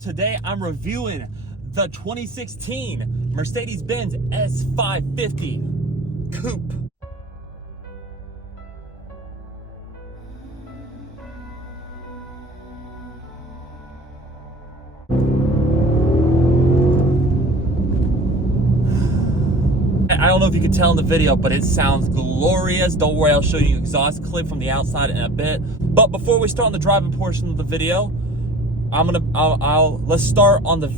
Today I'm reviewing the 2016 Mercedes-Benz S550 Coupe. I don't know if you can tell in the video, but it sounds glorious. Don't worry, I'll show you an exhaust clip from the outside in a bit. But before we start on the driving portion of the video, let's start on the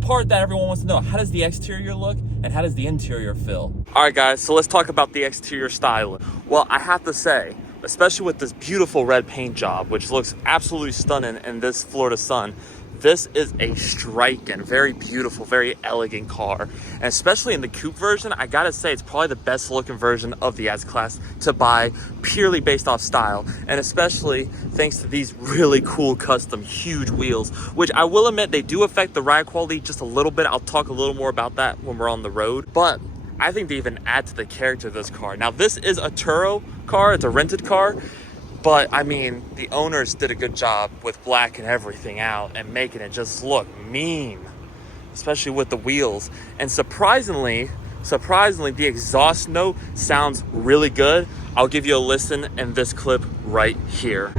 part that everyone wants to know. How does the exterior look and how does the interior feel? All right, guys, so let's talk about the exterior styling. Well, I have to say, especially with this beautiful red paint job, which looks absolutely stunning in this Florida sun, this is a striking, very beautiful, very elegant car. And especially in the Coupe version, I gotta say it's probably the best looking version of the S-Class to buy, purely based off style. And especially thanks to these really cool custom huge wheels, which I will admit they do affect the ride quality just a little bit. I'll talk a little more about that when we're on the road. But I think they even add to the character of this car. Now this is a Turo car, it's a rented car. But I mean, the owners did a good job with blacking everything out and making it just look mean, especially with the wheels. And surprisingly, the exhaust note sounds really good. I'll give you a listen in this clip right here.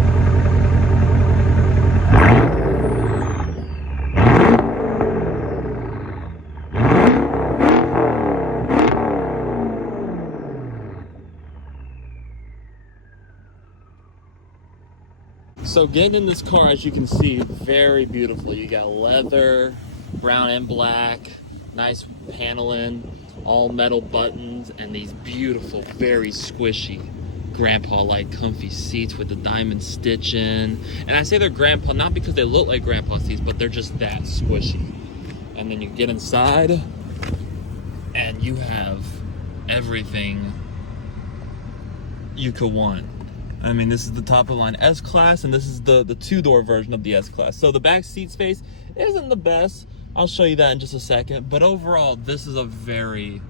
So getting in this car, as you can see, very beautiful. You got leather, brown and black, nice paneling, all metal buttons, and these beautiful, very squishy, grandpa-like comfy seats with the diamond stitching. And I say they're grandpa, not because they look like grandpa seats, but they're just that squishy. And then you get inside, and you have everything you could want. I mean, this is the top of the line S-Class, and this is the two-door version of the S-Class. So the back seat space isn't the best. I'll show you that in just a second. But overall, this is a very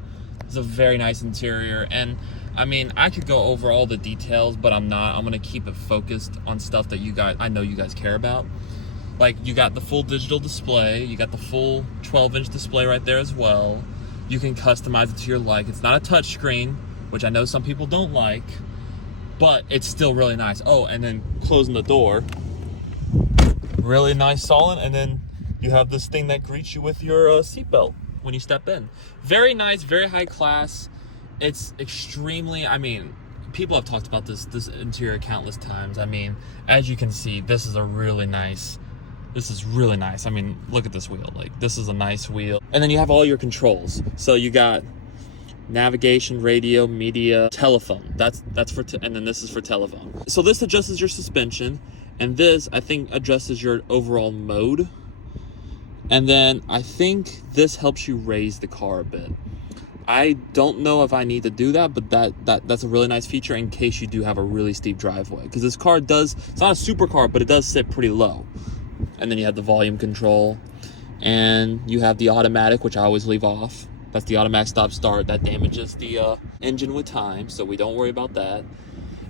nice interior. And I mean, I could go over all the details, but I'm not. I'm gonna keep it focused on stuff that I know you guys care about. Like, you got the full digital display, you got the full 12-inch display right there as well. You can customize it to your like. It's not a touch screen, which I know some people don't like, but it's still really nice. Oh, and then closing the door, really nice, solid. And then you have this thing that greets you with your seatbelt when you step in. Very nice, very high class. It's extremely, I mean, people have talked about this interior countless times. I mean, as you can see, this is really nice. I mean, look at this wheel. Like, this is a nice wheel. And then you have all your controls. So you got navigation, radio, media, telephone. That's for, and then this is for telephone. So this adjusts your suspension, and this, I think, adjusts your overall mode. And then I think this helps you raise the car a bit. I don't know if I need to do that, but that's a really nice feature in case you do have a really steep driveway. Because this car it's not a supercar, but it does sit pretty low. And then you have the volume control, and you have the automatic, which I always leave off. That's the automatic stop start. That damages the engine with time, so we don't worry about that.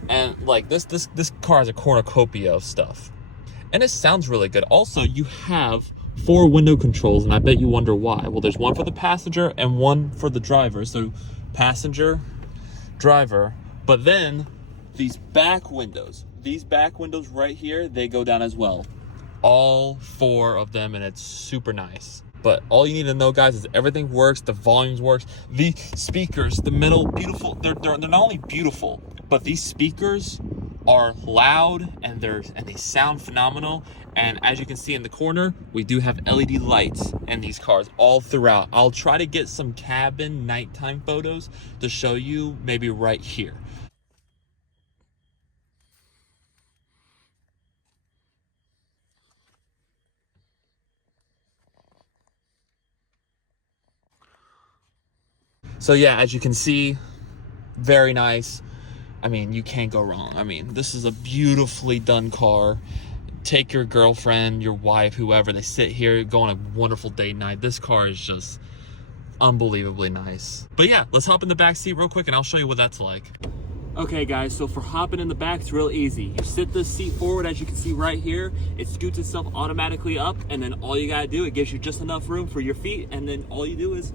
And like this car has a cornucopia of stuff, and it sounds really good. Also, you have 4 window controls, and I bet you wonder why. Well, there's one for the passenger and one for the driver. So passenger, driver. But then these back windows right here, they go down as well. All 4 of them, and it's super nice. But all you need to know, guys, is everything works. The volumes works. The speakers, the middle, beautiful. They're not only beautiful, but these speakers are loud, and they sound phenomenal. And as you can see in the corner, we do have LED lights in these cars all throughout. I'll try to get some cabin nighttime photos to show you, maybe right here. So yeah, as you can see, very nice. I mean, you can't go wrong. I mean, this is a beautifully done car. Take your girlfriend, your wife, whoever, they sit here, go on a wonderful date night. This car is just unbelievably nice. But yeah, let's hop in the back seat real quick and I'll show you what that's like. Okay guys, so for hopping in the back, it's real easy. You sit this seat forward, as you can see right here. It scoots itself automatically up, and then all you gotta do, it gives you just enough room for your feet, and then all you do is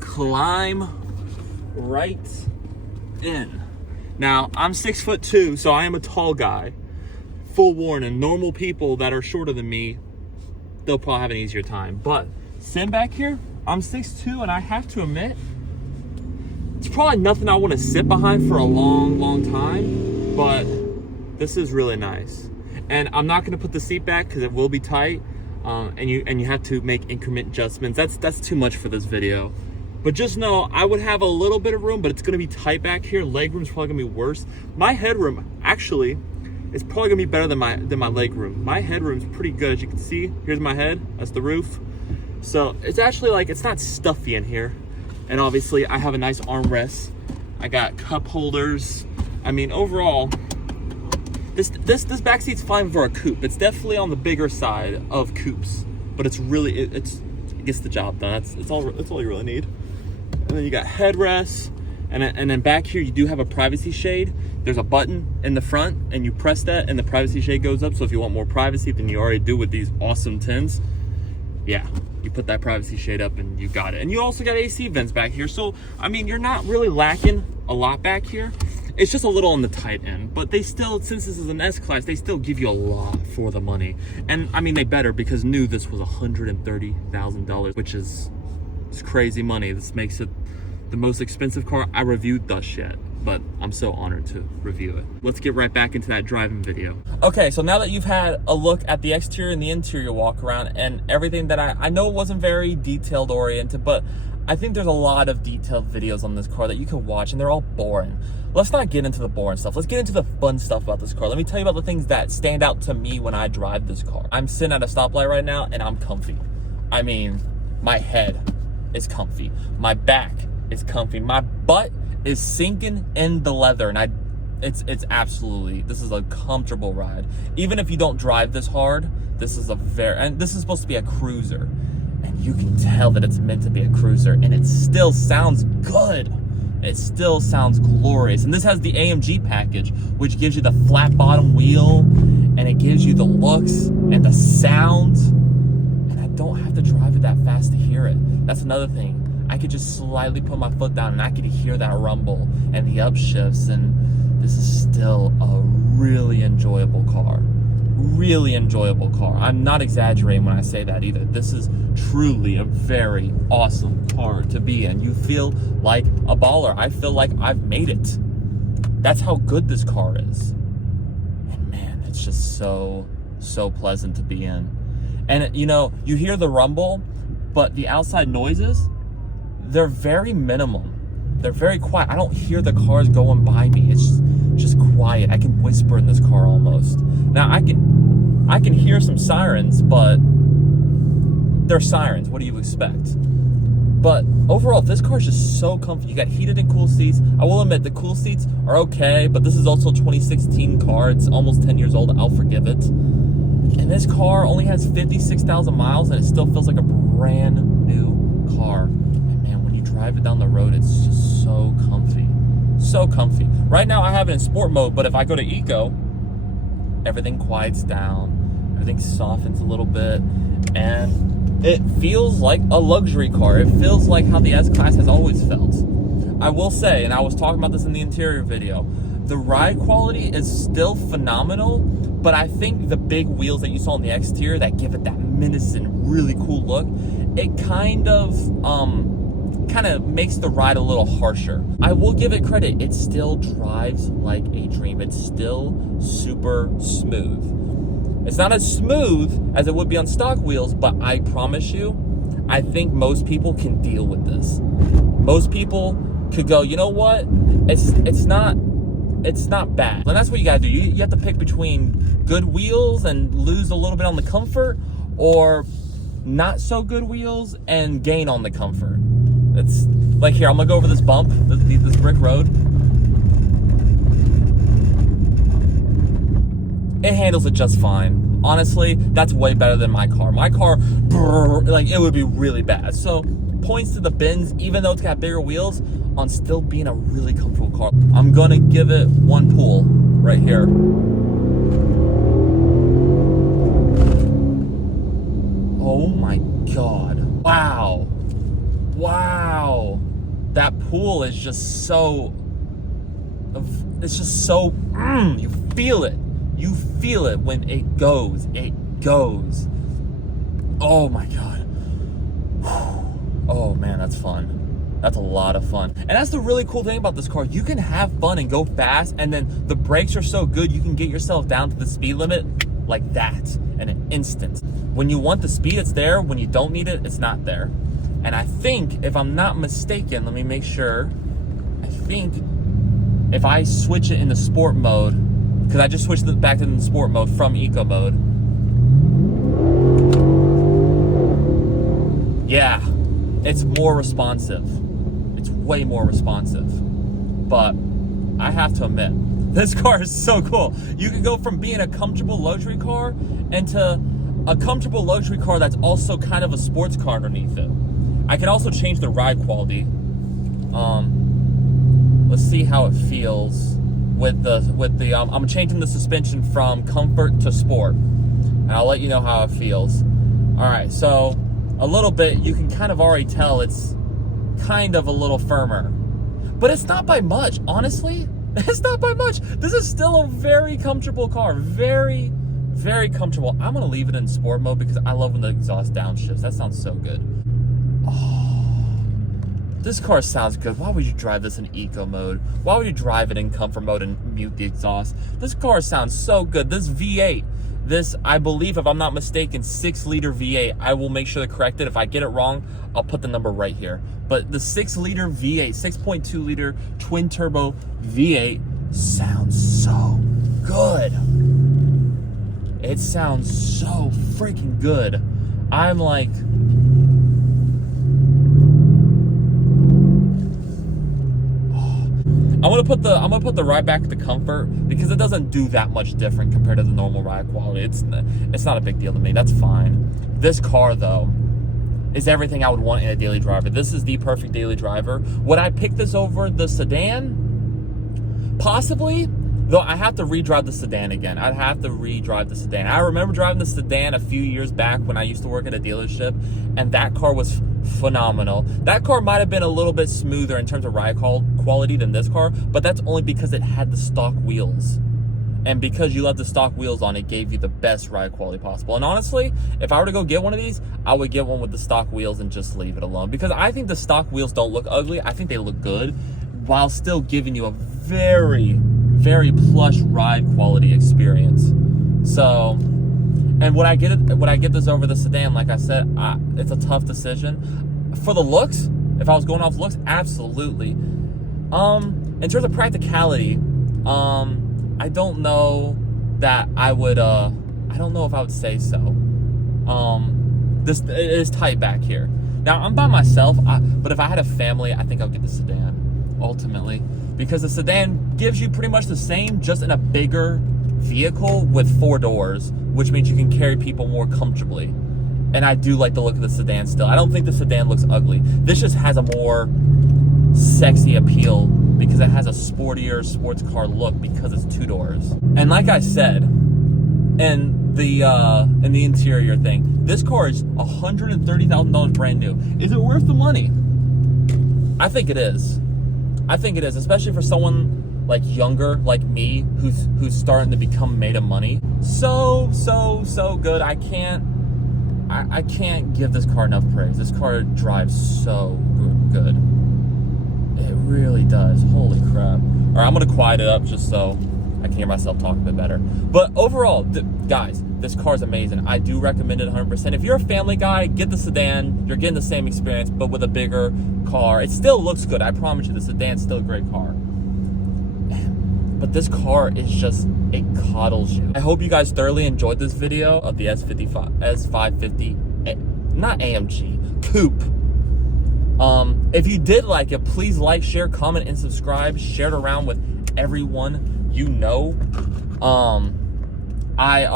climb right in. Now, I'm 6'2", so I am a tall guy. Full warning, normal people that are shorter than me, they'll probably have an easier time. But sitting back here, I'm 6'2", and I have to admit, it's probably nothing I want to sit behind for a long time, but this is really nice. And I'm not going to put the seat back because it will be tight, and you have to make increment adjustments. That's too much for this video. But just know, I would have a little bit of room, but it's going to be tight back here. Leg room's probably going to be worse. My headroom, actually, is probably going to be better than my leg room. My headroom's pretty good, as you can see. Here's my head. That's the roof. So it's actually like, it's not stuffy in here. And obviously I have a nice armrest. I got cup holders. I mean, overall, this back seat's fine for a coupe. It's definitely on the bigger side of coupes, but it's really, it gets the job done. That's all you really need. And then you got headrests, and then back here you do have a privacy shade. There's a button in the front, and you press that, and the privacy shade goes up. So if you want more privacy than you already do with these awesome tints, yeah, you put that privacy shade up and you got it. And you also got AC vents back here. So, I mean, you're not really lacking a lot back here. It's just a little on the tight end, but they still, since this is an S-Class, they still give you a lot for the money. And I mean, they better, because new, this was $130,000, which is, it's crazy money. This makes it the most expensive car I reviewed thus yet, but I'm so honored to review it. Let's get right back into that driving video. Okay, so now that you've had a look at the exterior and the interior walk around and everything that I know it wasn't very detailed oriented, but I think there's a lot of detailed videos on this car that you can watch, and they're all boring. Let's not get into the boring stuff. Let's get into the fun stuff about this car. Let me tell you about the things that stand out to me when I drive this car. I'm sitting at a stoplight right now, and I'm comfy. I mean, my head is comfy. My back is comfy. My butt is sinking in the leather, and it's absolutely, this is a comfortable ride. Even if you don't drive this hard, this is and this is supposed to be a cruiser, and you can tell that it's meant to be a cruiser, and it still sounds good. It still sounds glorious. And this has the AMG package, which gives you the flat bottom wheel, and it gives you the looks and the sound, and I don't have to drive it that fast to hear it. That's another thing. I could just slightly put my foot down and I could hear that rumble and the upshifts, and this is still a really enjoyable car. Really enjoyable car. I'm not exaggerating when I say that either. This is truly a very awesome car to be in. You feel like a baller. I feel like I've made it. That's how good this car is. And man, it's just so pleasant to be in. And you know, you hear the rumble, but the outside noises, they're very minimum. They're very quiet. I don't hear the cars going by me. It's just quiet. I can whisper in this car almost. Now I can hear some sirens, but they're sirens. What do you expect? But overall, this car is just so comfy. You got heated and cool seats. I will admit the cool seats are okay, but this is also a 2016 car. It's almost 10 years old. I'll forgive it. And this car only has 56,000 miles, and it still feels like a brand new car. And man, when you drive it down the road, it's just so comfy. So comfy. Right now I have it in sport mode, but if I go to eco, everything quiets down, everything softens a little bit, and it feels like a luxury car. It feels like how the S-Class has always felt. I will say, and I was talking about this in the interior video, the ride quality is still phenomenal, but I think the big wheels that you saw on the exterior that give it that menacing, really cool look, it kind of makes the ride a little harsher. I will give it credit, it still drives like a dream. It's still super smooth. It's not as smooth as it would be on stock wheels, but I promise you, I think most people can deal with this. Most people could go, you know what? It's not bad. And that's what you gotta do. You have to pick between good wheels and lose a little bit on the comfort, or not so good wheels and gain on the comfort. It's like, here, I'm gonna go over this bump, this brick road. It handles it just fine. Honestly, that's way better than my car. My car, like, it would be really bad. So points to the Benz, even though it's got bigger wheels, on still being a really comfortable car. I'm gonna give it one pull right here. Oh my God. Wow. Wow. That pool is just so, it's just so, you feel it. You feel it when it goes. It goes. Oh my God. Oh man, that's fun. That's a lot of fun. And that's the really cool thing about this car. You can have fun and go fast, and then the brakes are so good, you can get yourself down to the speed limit like that in an instant. When you want the speed, it's there. When you don't need it, it's not there. And I think, if I'm not mistaken, let me make sure. I think if I switch it into sport mode, because I just switched it back into sport mode from eco mode. Yeah, it's more responsive. It's way more responsive. But I have to admit, this car is so cool. You can go from being a comfortable luxury car into a comfortable luxury car that's also kind of a sports car underneath it. I can also change the ride quality. Let's see how it feels with the I'm changing the suspension from comfort to sport, and I'll let you know how it feels. All right, so a little bit, you can kind of already tell it's kind of a little firmer, but it's not by much, honestly. It's not by much. This is still a very comfortable car. Very, very comfortable. I'm gonna leave it in sport mode because I love when the exhaust downshifts. That sounds so good. Oh, this car sounds good. Why would you drive this in eco mode? Why would you drive it in comfort mode and mute the exhaust? This car sounds so good. This V8, this, I believe, if I'm not mistaken, 6-liter V8. I will make sure to correct it. If I get it wrong, I'll put the number right here. But the 6-liter V8, 6.2-liter twin-turbo V8 sounds so good. It sounds so freaking good. I'm like, I'm gonna put the ride back to comfort because it doesn't do that much different compared to the normal ride quality. It's not a big deal to me. That's fine. This car though is everything I would want in a daily driver. This is the perfect daily driver. Would I pick this over the sedan? Possibly, though I have to redrive the sedan again. I'd have to redrive the sedan. I remember driving the sedan a few years back when I used to work at a dealership, and that car was phenomenal. That car might have been a little bit smoother in terms of ride quality than this car, but that's only because it had the stock wheels. And because you left the stock wheels on, it gave you the best ride quality possible. And honestly, if I were to go get one of these, I would get one with the stock wheels and just leave it alone. Because I think the stock wheels don't look ugly. I think they look good while still giving you a very, very plush ride quality experience. So, and would I get this over the sedan? Like I said, it's a tough decision. For the looks, if I was going off looks, absolutely. In terms of practicality, I don't know that I would, I don't know if I would say so. This it is tight back here. Now, I'm by myself, but if I had a family, I think I'll get the sedan, ultimately. Because the sedan gives you pretty much the same, just in a bigger vehicle with 4 doors, which means you can carry people more comfortably. And I do like the look of the sedan still. I don't think the sedan looks ugly. This just has a more sexy appeal because it has a sportier sports car look because it's 2 doors. And like I said, in the interior thing, this car is $130,000 brand new. Is it worth the money? I think it is. I think it is, especially for someone like younger, like me, who's starting to become made of money. So good. I can't give this car enough praise. This car drives so good. It really does. Holy crap. All right, I'm gonna quiet it up just so I can hear myself talk a bit better. But overall, guys, this car is amazing. I do recommend it 100%. If you're a family guy, get the sedan. You're getting the same experience, but with a bigger car. It still looks good. I promise you, the sedan's still a great car. But this car is just, it coddles you. I hope you guys thoroughly enjoyed this video of the S550, not AMG, Coupe. If you did like it, please like, share, comment, and subscribe. Share it around with everyone you know. I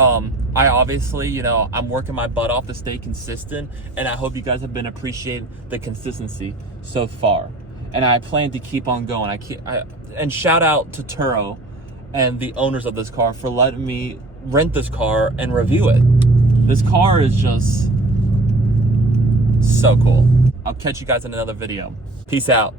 obviously, you know, I'm working my butt off to stay consistent, and I hope you guys have been appreciating the consistency so far. And I plan to keep on going. And shout out to Turo and the owners of this car for letting me rent this car and review it. This car is just so cool. I'll catch you guys in another video. Peace out.